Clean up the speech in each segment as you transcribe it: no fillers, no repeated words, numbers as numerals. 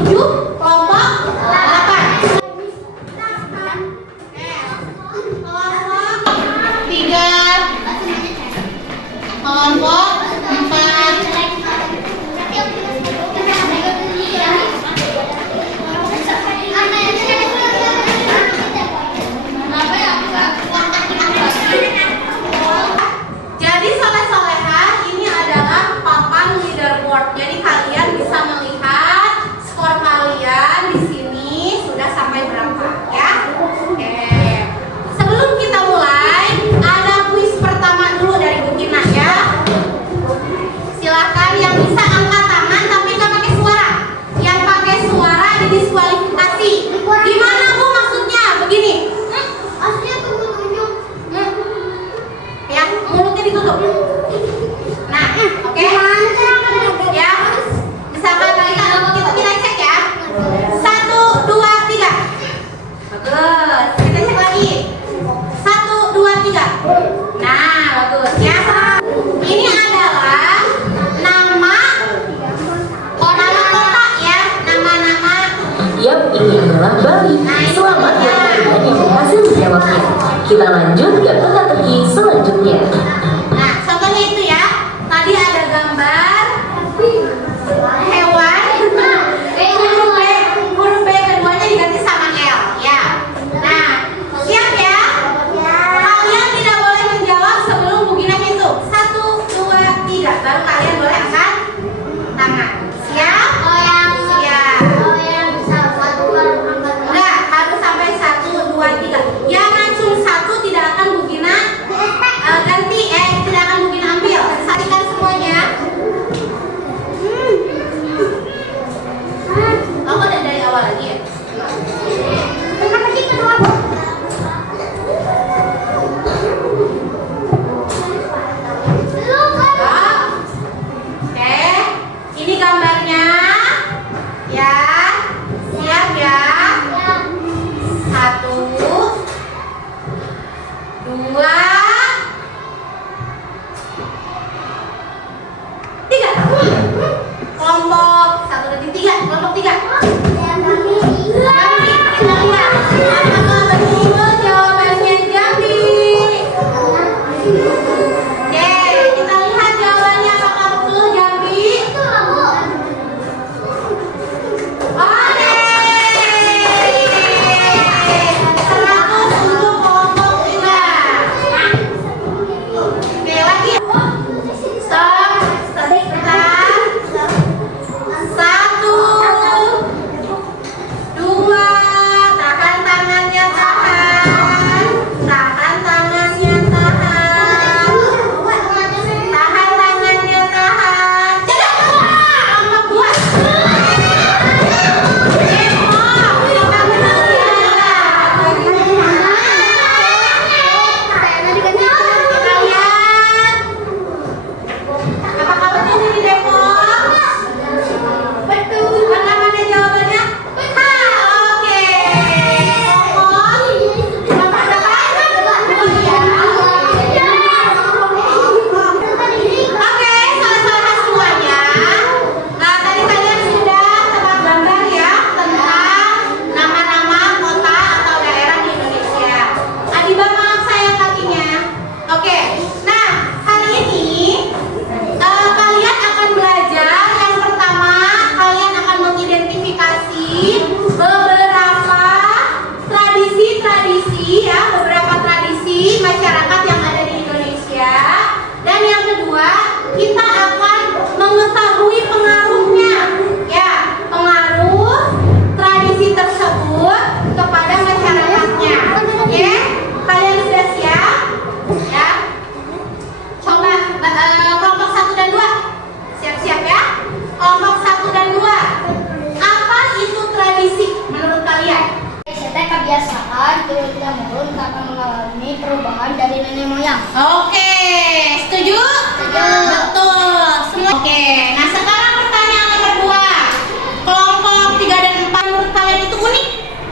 7, kelompok 8. Kelompok 3, kelompok 4. Jadi soleh-soleha, ini adalah papan leaderboard. Jadi kalian bisa melihat skor kalian di sini sudah sampai berapa ya. Oke. Sebelum kita mulai, ada kuis pertama dulu dari Bu Gina ya. Silakan yang bisa angkat tangan tapi nggak pakai suara. Yang pakai suara didiskualifikasi. Gimana Bu maksudnya? Begini. Aslinya tunjuk-tunjuk. Ya, mulutnya ditutup. Nah, oke. Ya, misalkan kita cek ya. 1, 2, 3. Bagus. Kita cek lagi. 1, 2, 3. Nah, bagus ya. Ini adalah nama kota ya, nama-nama. Yap, ini adalah Bali. Selamat ya teman-teman yang berhasil menjawabnya. Kita lanjut ke teka-teki selanjutnya. Nah, contohnya itu ya. Tadi ada gambar hewan. Huruf B keduanya diganti sama L ya. Nah, siap ya? Kalian tidak boleh menjawab sebelum Bu Gina hitung. 1, 2, 3. Baru kalian boleh angkat tangan. Siap? Siap. Enggak, harus sampai 1, 2, 3. Jangan cuma 1, tidak akan Bu Gina ganti, tidak akan Bu Gina ambil. Saksikan semuanya. Kamu ada dari awal lagi ya? Oke, ini gambarnya ya. Siap ya? 1, 2, 3. Kelompok 1, 2, 3. Kelompok 3. Jawabannya Jambi. Oke, kita lihat jawabannya apakah betul Jambi. Oke. 100 untuk kelompok 3. Oke, lagi. Stop. Sebentar. 1, 2. Tahan tangannya, tahan. Tahan tangannya, tahan. Tahan tangannya, tahan. Cepat kelompok 2. Apakah betul ini Depok? Betul. Mana jawabannya? Oke. Kelompok berapa? Oke, salah-salah semuanya. Nah, tadi kalian sudah tebak gambar ya tentang nama-nama kota atau daerah di Indonesia. Adiba, maaf saya kakinya. Oke. Nah, hari ini kalian akan belajar. Yang pertama, kalian akan mengidentifikasi beberapa tradisi ya, beberapa tradisi masyarakat yang ada di Indonesia. Dan yang kedua, kita akan mengetahui pengaruhnya ya, pengaruh tradisi tersebut kepada masyarakatnya. Oke? Kalian sudah siap? Ya. Coba kelompok 1 dan 2. Siap-siap ya? Kelompok 1 dan 2. Apa itu tradisi menurut kalian? Kita kebiasaan turun-temurun karena mengalami perubahan dari nenek moyang. Oke, setuju? Betul. Semua. Oke, nah sekarang pertanyaan nomor 2. Kelompok 3 dan 4 menurut kalian itu unik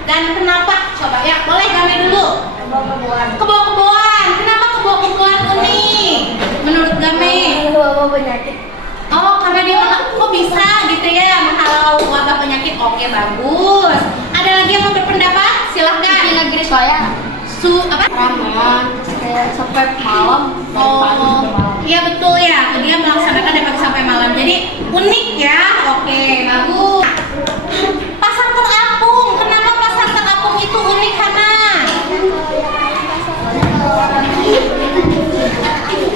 dan kenapa? Coba ya, boleh Game dulu. Kebo-keboan. Kenapa kebo-keboan unik? Menurut Game? Bawa penyakit. Oh, karena dia kok bisa gitu ya menghalau wabah penyakit. Oke, bagus. Ada lagi yang mau berpendapat? Silahkan. Di negeri saya Apa? ramean kayak sampai malam dari pagi sampai malam. Iya betul ya. Dia melaksanakan dari pagi sampai malam. Jadi unik ya. Oke, bagus. Pasar terapung. Kenapa pasar terapung itu unik, Hana?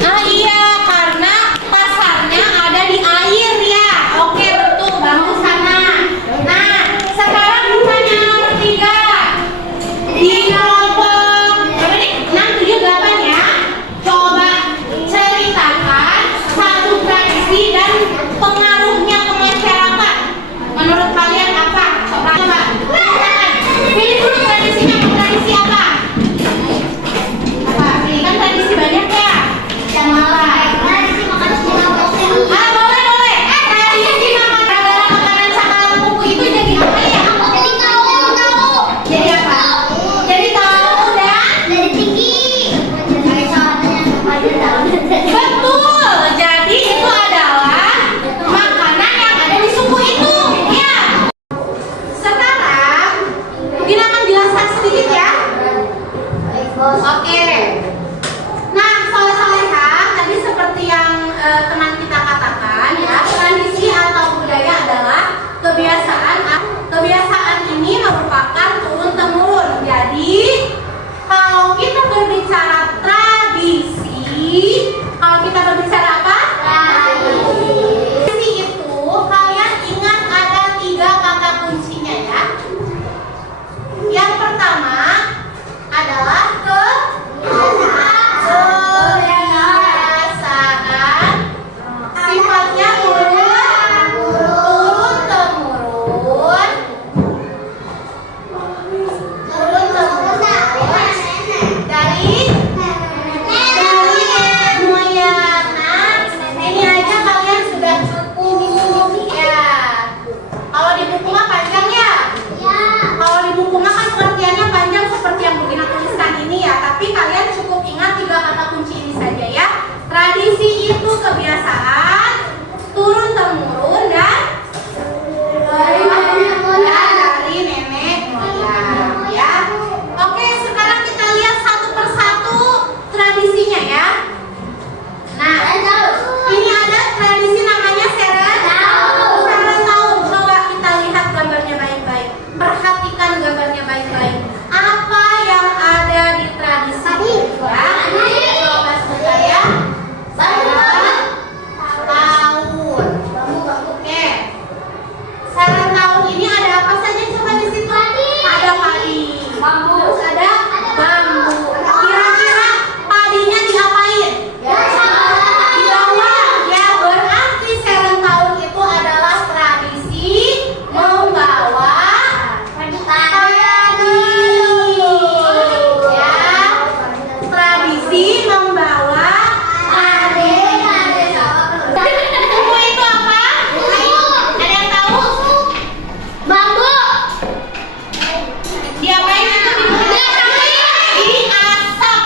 Ah iya, karena pasarnya ada di air ya. Oke, betul. Bagus, Hana. Nah, sekarang pertanyaan nomor 3. Di kelompok berapa nih? 6, 7, 8 ya. Coba ceritakan satu tradisi dan pengaruhnya ke masyarakat. Menurut kalian apa? Coba. Silakan. Pilih dulu tradisinya. Tradisi apa? Apa? Pilihkan tradisi banyak ya. Yang apa? Tradisi makan siang. Ah, boleh. Tradisi makan makanan sama kuku itu jadi apa ya? Jadi tahu. Jadi apa? Jadi tahu dan Dari tinggi. Dari betul. Jadi itu adalah makanan yang ada di suku itu. Ya. Sekarang Dina akan jelaskan sedikit ya. Oke. Nah, soal-soalnya tadi seperti yang teman kita katakan ya, tradisi atau budaya adalah kebiasaan ini merupakan turun temurun. Jadi kalau kita berbicara kalau kita berbicara apa? Tradisi itu kalian ingat ada 3 kata kuncinya ya. Yang pertama adalah kebiasaan. Sifatnya turun temurun dari nenek moyang. Nah, ini aja kalian sudah cukup ya. Kalau di buku mah panjang ya. Kalau di buku mah kan pengertiannya panjang seperti yang Bu Gina tuliskan ini ya. Tapi kalian cukup ingat 3 kata kunci ini saja ya. Tradisi itu kebiasaan, turun temurun dan dari nenek moyang ya. Oke, sekarang kita lihat satu persatu tradisinya ya. Nah, ini ada tradisi namanya Serentahun. Coba kita lihat gambarnya baik-baik. Perhatikan gambarnya baik-baik. Apa yang ada di tradisi itu ya? Coba sebentar ya. Serentahun. Oke. Serentahun ini ada apa saja coba di situ? Ada padi. Terus ada bambu. Kira-kira padinya diapain? Dibawa. Ya, berarti serentahun itu adalah tradisi membawa padi. Ya, tradisi membawa padi. Semua itu apa? Ada yang tahu? Bambu. Diapain itu? Diasap.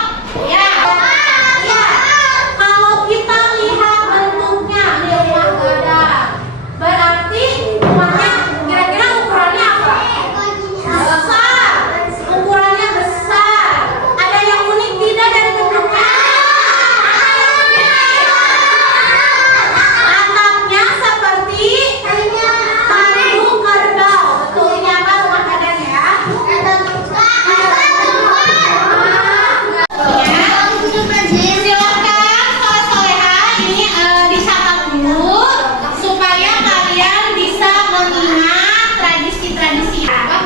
Ya. Ya. Kalau kita lihat bentuknya di rumah gadang, berarti rumahnya kira-kira ukurannya apa? Besar. Ukurannya besar. Ada yang unik tidak dari bentuknya? Atapnya seperti tandu kerbau. Betul, ini apa rumah gadang ya? Silakan soleha ini dicatat dulu supaya kalian bisa mengingat tradisi-tradisi apa?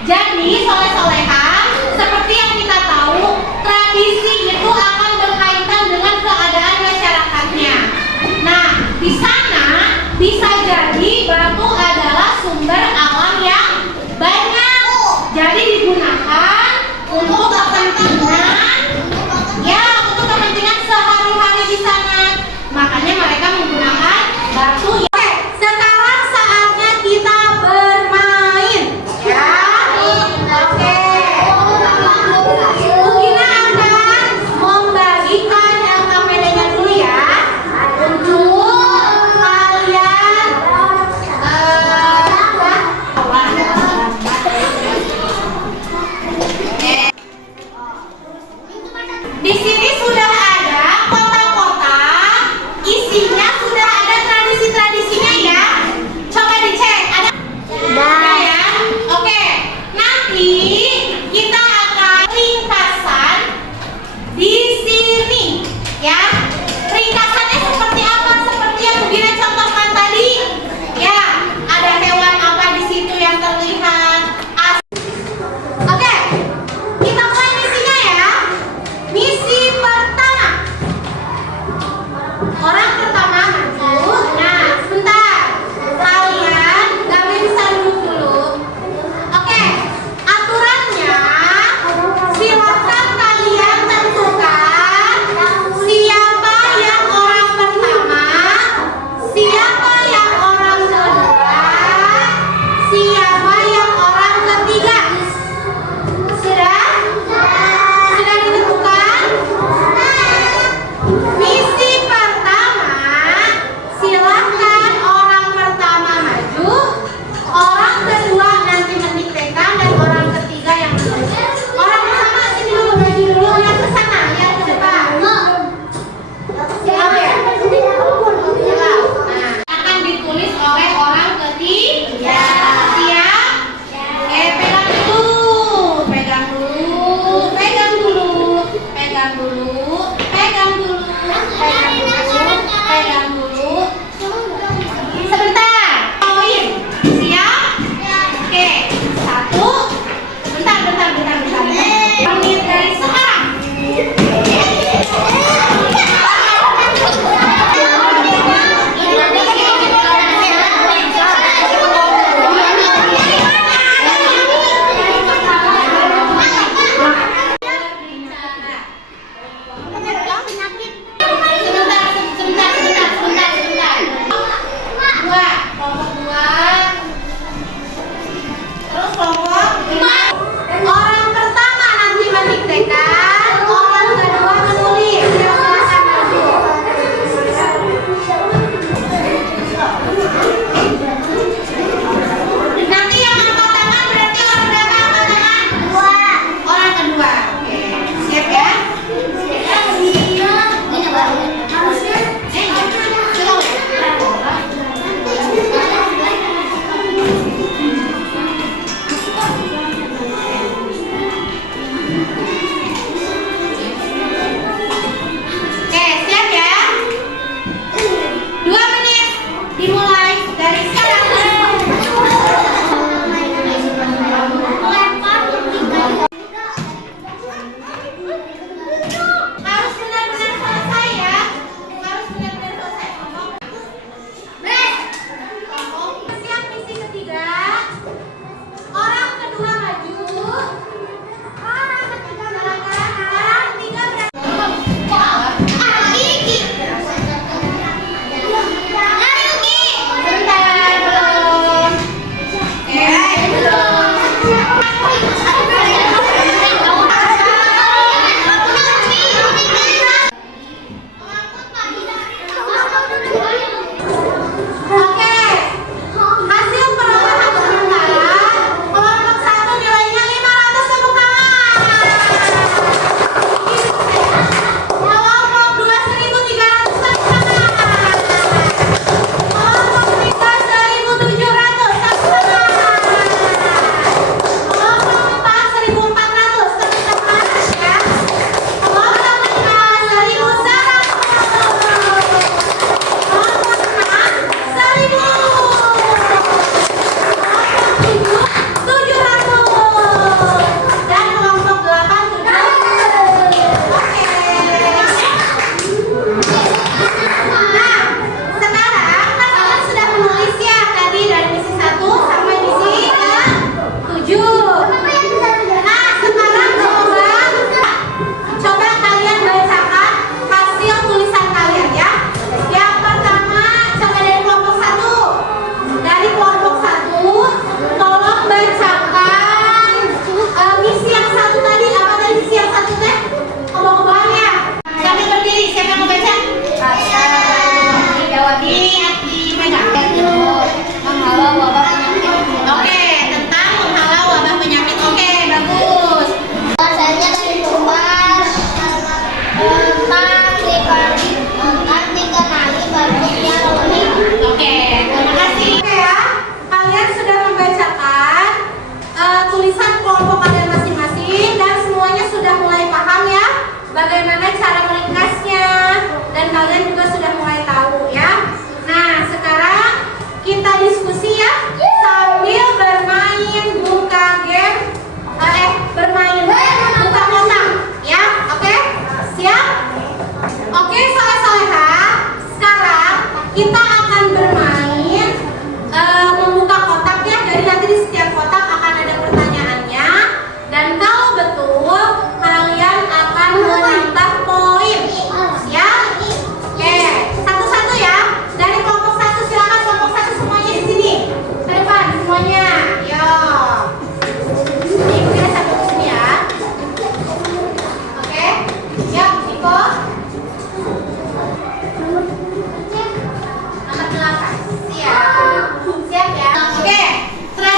Jadi soleh-solehan, seperti yang kita tahu, tradisi itu akan berkaitan dengan keadaan masyarakatnya. Nah, di sana bisa jadi batu adalah sumber alam yang banyak. Jadi digunakan untuk kepentingan, ya, untuk kepentingan sehari-hari di sana. Makanya mereka menggunakan batu. Oke, sekarang saatnya kita bermain, ya. Oke. Mungkin akan membagikan LKPD-nya dulu ya, untuk kalian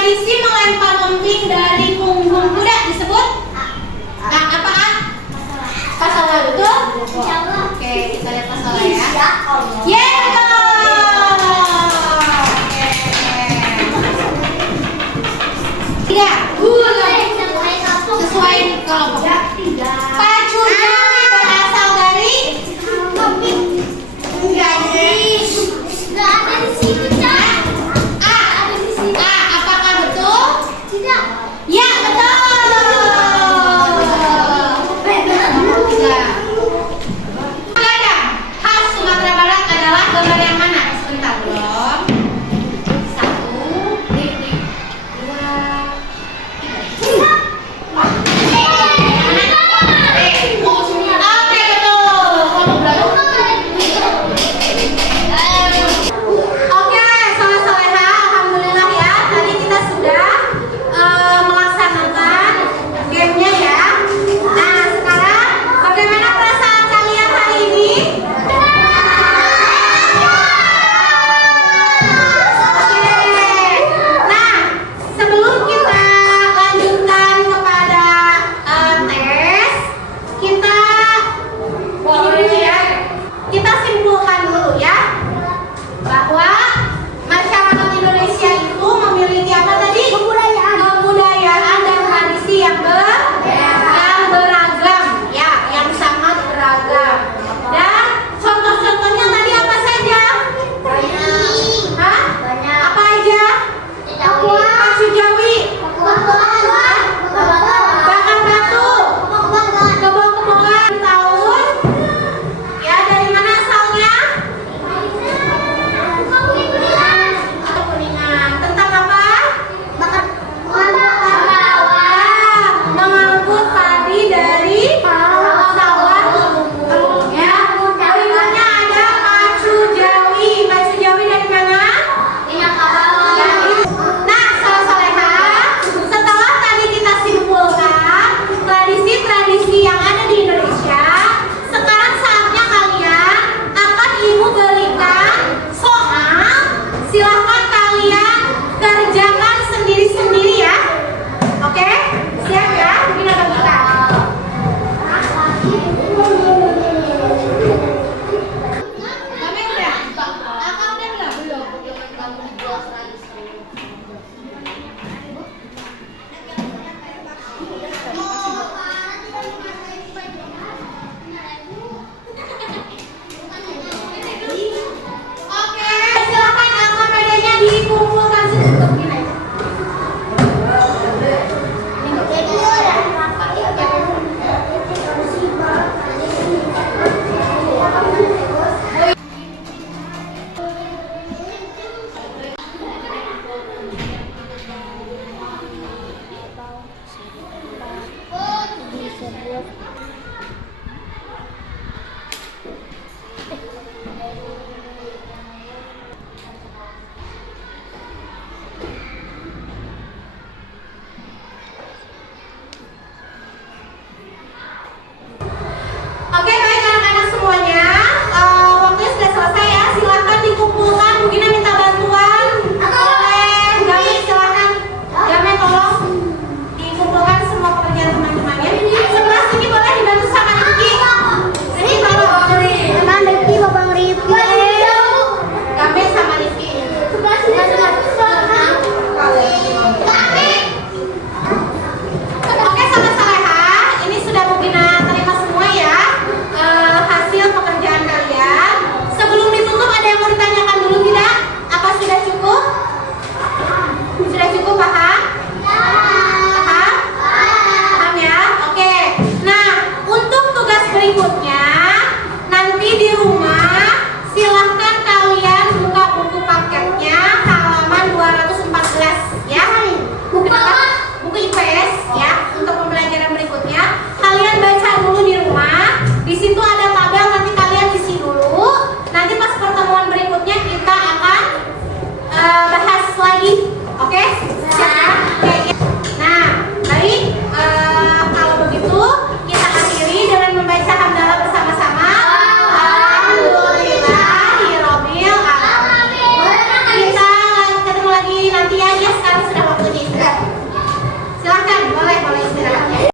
tradisi melempar emping dari punggung kuda disebut apa A? Pasola, betul? Oke, kita lihat pasola ya. Yeah, betul. Oke. 3.